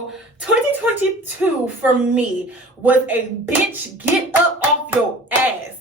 So 2022 for me was a bitch get up off your ass.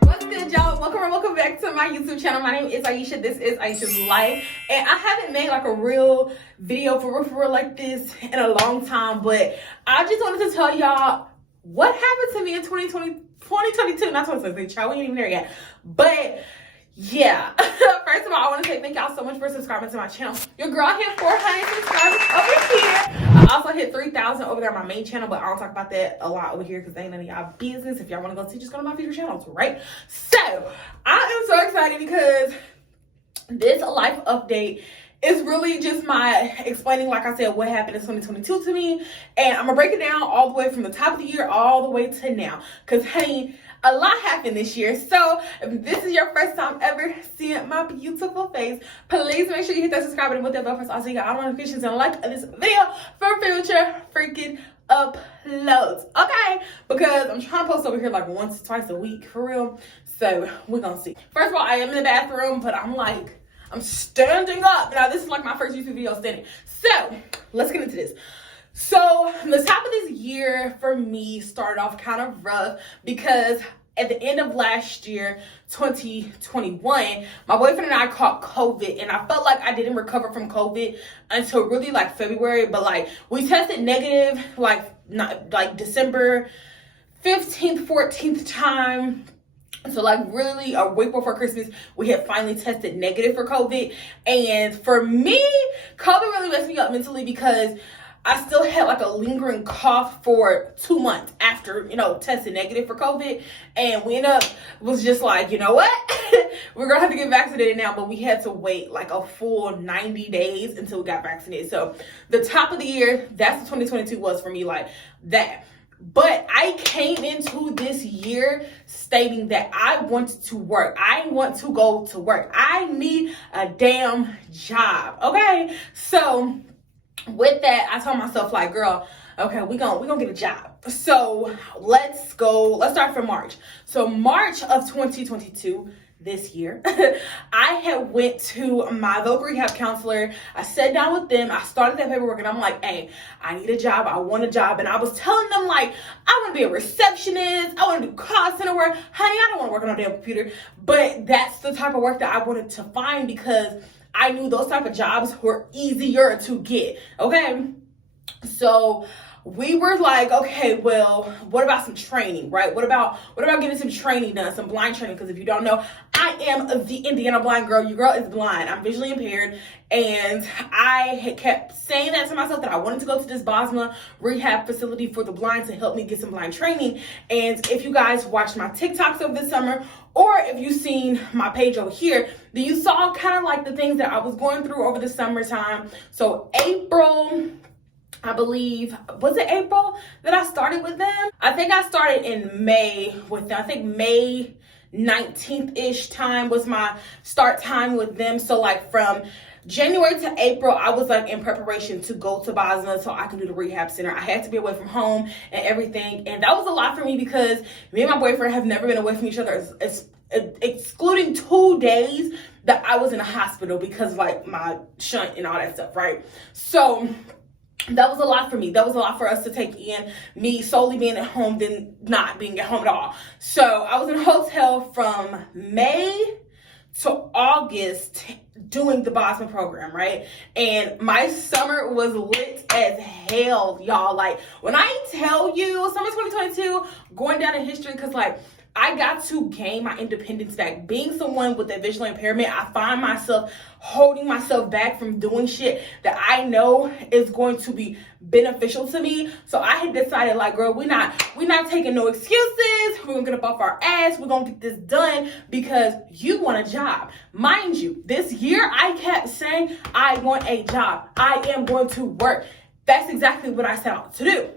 What's good, y'all? Welcome back to my YouTube channel. My name is Aisha. This is Aisha's Life, and I haven't made like a real video for real like this in a long time, but I just wanted to tell y'all what happened to me in 2022, not 2023, child, we ain't even there yet. But yeah, first of all, I want to say thank y'all so much for subscribing to my channel. Your girl hit 400 subscribers over here. I also hit 3,000 over there on my main channel, but I don't talk about that a lot over here because they ain't none of y'all business. If y'all want to go see, just go to my future channels, right? So I am so excited because this life update is really just my explaining, like I said, what happened in 2022 to me. And I'm gonna break it down all the way from the top of the year all the way to now. Cause honey, a lot happened this year. So if this is your first time ever seeing my beautiful face, please make sure you hit that subscribe button with that bell so you get all notifications and like this video for future freaking uploads. Okay? Because I'm trying to post over here like once, twice a week for real. So we're gonna see. First of all, I am in the bathroom, but I'm standing up. Now, this is like my first YouTube video standing. So, let's get into this. So, the top of this year for me started off kind of rough because at the end of last year, 2021, my boyfriend and I caught COVID, and I felt like I didn't recover from COVID until really like February, but like we tested negative like December 15th, 14th time. So like really a week before Christmas, we had finally tested negative for COVID. And for me, COVID really messed me up mentally because I still had like a lingering cough for 2 months after, testing negative for COVID. And we was just like, you know what? We're going to have to get vaccinated now. But we had to wait like a full 90 days until we got vaccinated. So the top of the year, that's what 2022 was for me, like that. But I came into this year stating that I wanted to work. I want to go to work. I need a damn job. Okay. So with that, I told myself like, girl, okay, we're gonna get a job. So let's start from March. So March of 2022, this year, I had went to my vocal rehab counselor. I sat down with them. I started that paperwork and I'm like, hey, I need a job. I want a job. And I was telling them like, I want to be a receptionist. I want to do call center work. Honey, I don't want to work on a damn computer. But that's the type of work that I wanted to find because I knew those type of jobs were easier to get. Okay. So we were like, okay, well, what about some training, right? What about getting some training done, some blind training? Because if you don't know, I am the Indiana blind girl. Your girl is blind. I'm visually impaired. And I had kept saying that to myself that I wanted to go to this Bosma rehab facility for the blind to help me get some blind training. And if you guys watched my TikToks over the summer, or if you've seen my page over here, then you saw kind of like the things that I was going through over the summertime. So April, I believe, was it April that I started with them? I think I started in May with them. I think May 19th-ish time was my start time with them. So like from January to April, I was like in preparation to go to Bosma so I can do the rehab center. I had to be away from home and everything. And that was a lot for me because me and my boyfriend have never been away from each other, excluding 2 days that I was in a hospital because of like my shunt and all that stuff, right? So that was a lot for me. That was a lot for us to take in, me solely being at home than not being at home at all. So I was in a hotel from May to August doing the Bosma program, right? And my summer was lit as hell, y'all. Like when I tell you summer 2022 going down in history, because like I got to gain my independence back. Being someone with a visual impairment, I find myself holding myself back from doing shit that I know is going to be beneficial to me. So I had decided like, girl, we're not taking no excuses. We're gonna get up off our ass. We're gonna get this done because you want a job. Mind you, this year I kept saying, I want a job. I am going to work. That's exactly what I set out to do.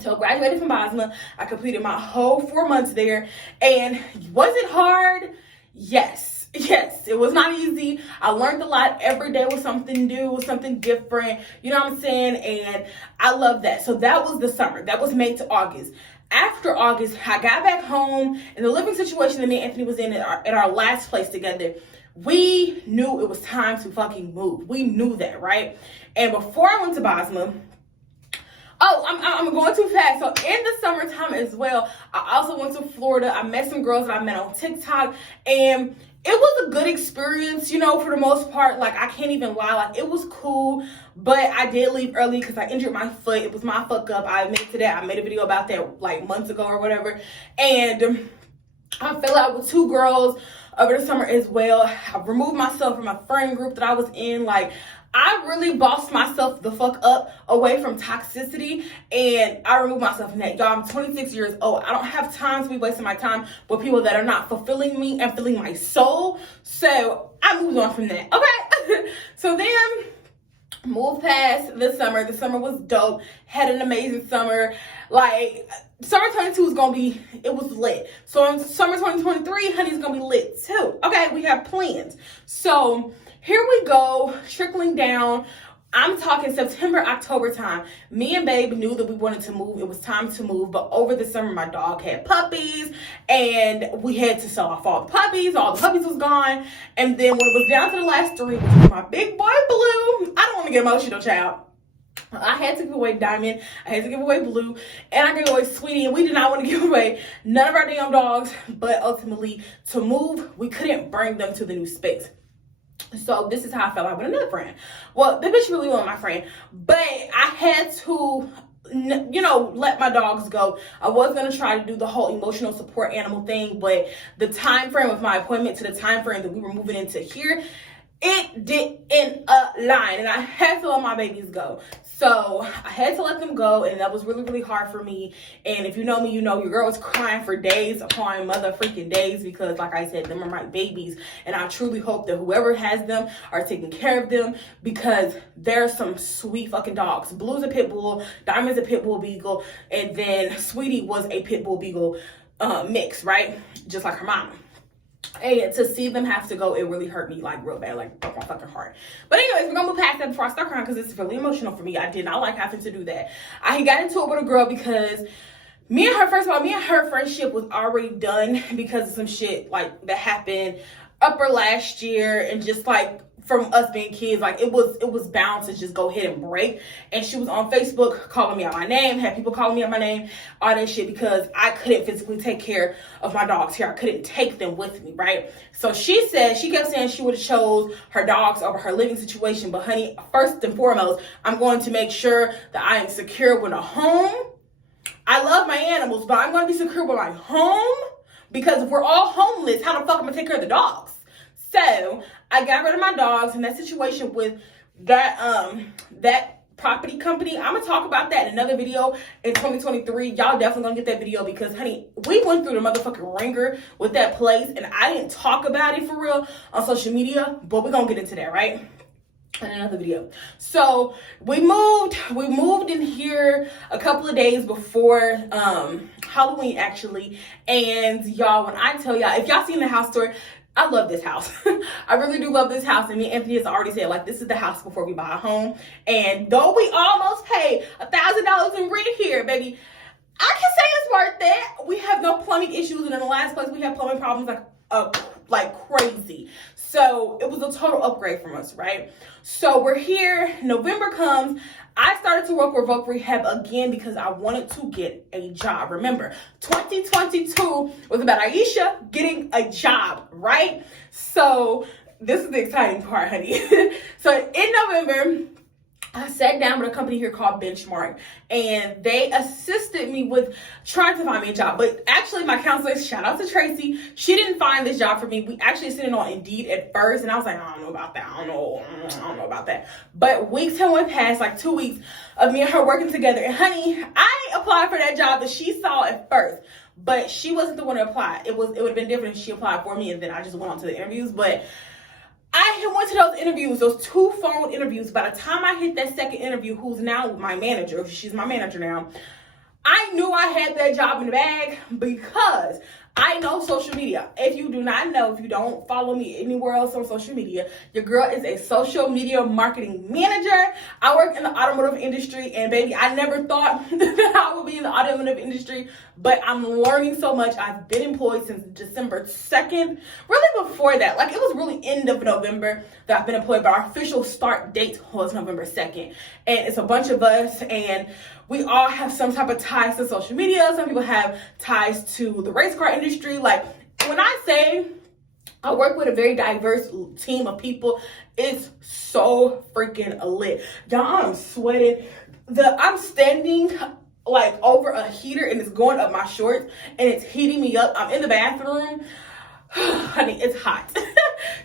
So graduated from Bosma. I completed my whole 4 months there. And was it hard? Yes. Yes, it was not easy. I learned a lot. Every day was something new, something different. You know what I'm saying? And I love that. So that was the summer. That was May to August. After August, I got back home, and the living situation that me and Anthony was in at our last place together, we knew it was time to fucking move. We knew that, right? And before I went to Bosma, I'm going too fast. So in the summertime as well, I also went to Florida. I met some girls that I met on TikTok, and it was a good experience, for the most part. Like, I can't even lie. Like, it was cool, but I did leave early because I injured my foot. It was my fuck up. I admit to that. I made a video about that like months ago or whatever. And I fell out with 2 girls over the summer as well. I removed myself from my friend group that I was in. Like, I really bossed myself the fuck up away from toxicity, and I removed myself from that. Y'all, I'm 26 years old. I don't have time to be wasting my time with people that are not fulfilling me and filling my soul. So I moved on from that. Okay. So then moved past the summer. The summer was dope. Had an amazing summer. Like, summer 22 is gonna be, it was lit. So in summer 2023, honey's gonna be lit too. Okay, we have plans. So here we go, trickling down. I'm talking September, October time. Me and Babe knew that we wanted to move. It was time to move. But over the summer, my dog had puppies, and we had to sell off all the puppies. All the puppies was gone. And then when it was down to the last 3, my big boy Blue, I don't want to get emotional, child. I had to give away Diamond, I had to give away Blue, and I gave away Sweetie, and we did not want to give away none of our damn dogs. But ultimately, to move, we couldn't bring them to the new space. So this is how I felt out with another friend. Well, the bitch really wasn't my friend, but I had to, let my dogs go. I was going to try to do the whole emotional support animal thing, but the time frame of my appointment to the time frame that we were moving into here, it didn't align, and I had to let my babies go. So I had to let them go, and that was really, really hard for me. And if you know me, you know your girl was crying for days upon mother freaking days, because like I said, them are my babies, and I truly hope that whoever has them are taking care of them, because they're some sweet fucking dogs. Blue's a pit bull, Diamond's a pit bull beagle, and then Sweetie was a pit bull beagle mix, right? Just like her mama. And to see them have to go, it really hurt me like real bad, like broke my fucking heart. But anyways, we're gonna move past that before I start crying, because it's really emotional for me. I did not like having to do that. I got into it with a girl because me and her friendship was already done because of some shit like that happened upper last year, and just like from us being kids, like it was bound to just go ahead and break. And she was on Facebook calling me out my name, had people calling me out my name, all that shit, because I couldn't physically take care of my dogs here. I couldn't take them with me, right? So she kept saying she would have chose her dogs over her living situation. But honey, first and foremost, I'm going to make sure that I am secure with a home. I love my animals, but I'm going to be secure with my home, because if we're all homeless, how the fuck am I going to take care of the dogs? So I got rid of my dogs, and that situation with that property company, I'm gonna talk about that in another video in 2023. Y'all definitely gonna get that video, because honey, we went through the motherfucking ringer with that place, and I didn't talk about it for real on social media, but we're gonna get into that, right? In another video. So we moved in here a couple of days before Halloween actually. And y'all, when I tell y'all, if y'all seen the house tour, I love this house. I really do love this house. And me and Anthony has already said, like, this is the house before we buy a home. And though we almost paid $1,000 in rent here, baby, I can say it's worth it. We have no plumbing issues. And in the last place, we had plumbing problems like crazy. So it was a total upgrade from us, right? So we're here. November comes. I started to work with Voc Rehab again because I wanted to get a job. Remember, 2022 was about Aisha getting a job, right? So this is the exciting part, honey. So in November, I sat down with a company here called Benchmark, and they assisted me with trying to find me a job. But actually, my counselor, shout out to Tracy, she didn't find this job for me. We actually sent it on Indeed at first, and I was like, I don't know about that. I don't know about that. But weeks had went past, like 2 weeks of me and her working together. And honey, I applied for that job that she saw at first, but she wasn't the one to apply. It would have been different if she applied for me, and then I just went on to the interviews. But I had went to those interviews, those 2 phone interviews. By the time I hit that second interview, who's now my manager, she's my manager now, I knew I had that job in the bag because I know social media. If you do not know, if you don't follow me anywhere else on social media, your girl is a social media marketing manager. I work in the automotive industry, and baby, I never thought that I would be in the automotive industry, but I'm learning so much. I've been employed since December 2nd. Really before that, like it was really end of November that I've been employed, but our official start date was November 2nd. And it's a bunch of us, and we all have some type of ties to social media. Some people have ties to the race car industry. Like when I say I work with a very diverse team of people, it's so freaking lit. Y'all, I'm sweating. I'm standing like over a heater and it's going up my shorts and it's heating me up. I'm in the bathroom. Honey, it's hot.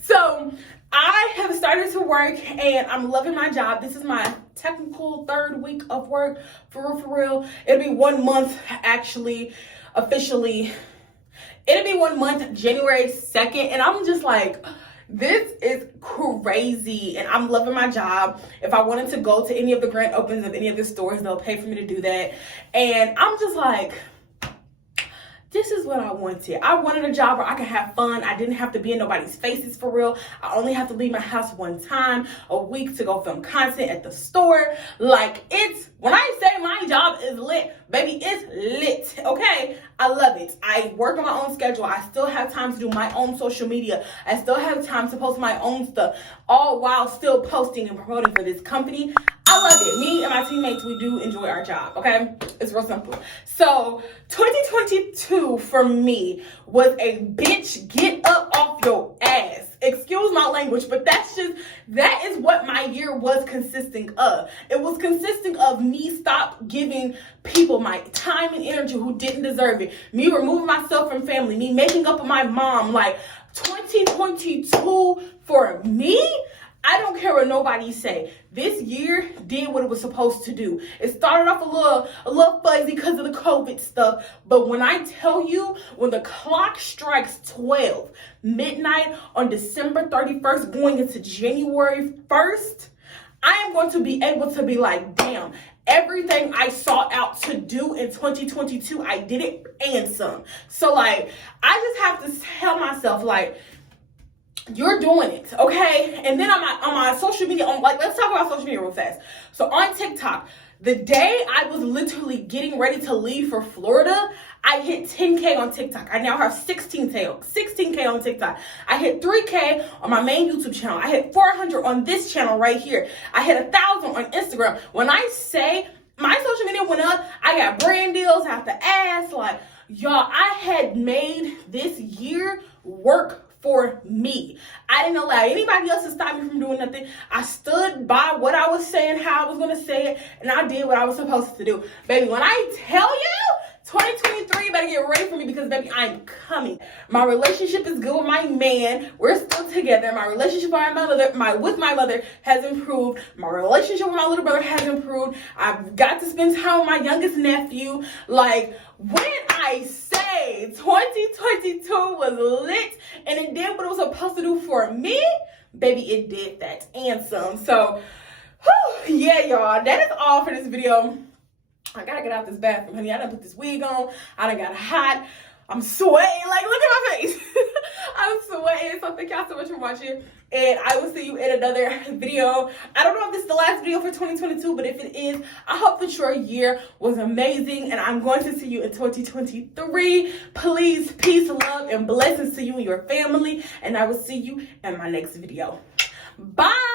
So I have started to work and I'm loving my job. This is my technical 3rd week of work, for real. It'll be 1 month actually, officially. It'll be 1 month, January 2nd. And I'm just like, this is crazy. And I'm loving my job. If I wanted to go to any of the grand openings of any of the stores, they'll pay for me to do that. And I'm just like, this is what I wanted. I wanted a job where I could have fun. I didn't have to be in nobody's faces for real. I only have to leave my house one time a week to go film content at the store. Like when I say my job is lit, baby, it's lit, okay? I love it. I work on my own schedule. I still have time to do my own social media. I still have time to post my own stuff, all while still posting and promoting for this company. I love it. Me and my teammates, we do enjoy our job, okay? It's real simple. So 2022 for me was a bitch get up off your ass. Excuse my language, but that is what my year was consisting of. It was consisting of me stop giving people my time and energy who didn't deserve it. Me removing myself from family. Me making up with my mom. Like 2022 for me, I don't care what nobody say. This year did what it was supposed to do. It started off a little fuzzy because of the COVID stuff. But when I tell you, when the clock strikes 12 midnight on December 31st, going into January 1st, I am going to be able to be like, damn, everything I sought out to do in 2022, I did it and some. So like, I just have to tell myself like, you're doing it, okay? And then on my social media, let's talk about social media real fast. So on TikTok, the day I was literally getting ready to leave for Florida, I hit 10K on TikTok. I now have 16K on TikTok. I hit 3K on my main YouTube channel. I hit 400 on this channel right here. I hit 1,000 on Instagram. When I say my social media went up, I got brand deals out the ass. Like, y'all, I had made this year work for me. I didn't allow anybody else to stop me from doing nothing. I stood by what I was saying, how I was going to say it, and I did what I was supposed to do. Baby, when I tell you, 2023 better get ready for me because, baby, I'm coming. My relationship is good with my man. We're still together. My relationship with my mother has improved. My relationship with my little brother has improved. I've got to spend time with my youngest nephew. Like, when I say 2022 was lit and it did what it was supposed to do for me, baby, it did that and some. So, yeah, y'all, that is all for this video. I gotta get out this bathroom, honey. I done put this wig on. I done got hot. I'm sweating. Like, look at my face. I'm sweating. So thank y'all so much for watching. And I will see you in another video. I don't know if this is the last video for 2022, but if it is, I hope that your year was amazing. And I'm going to see you in 2023. Please, peace, love, and blessings to you and your family. And I will see you in my next video. Bye.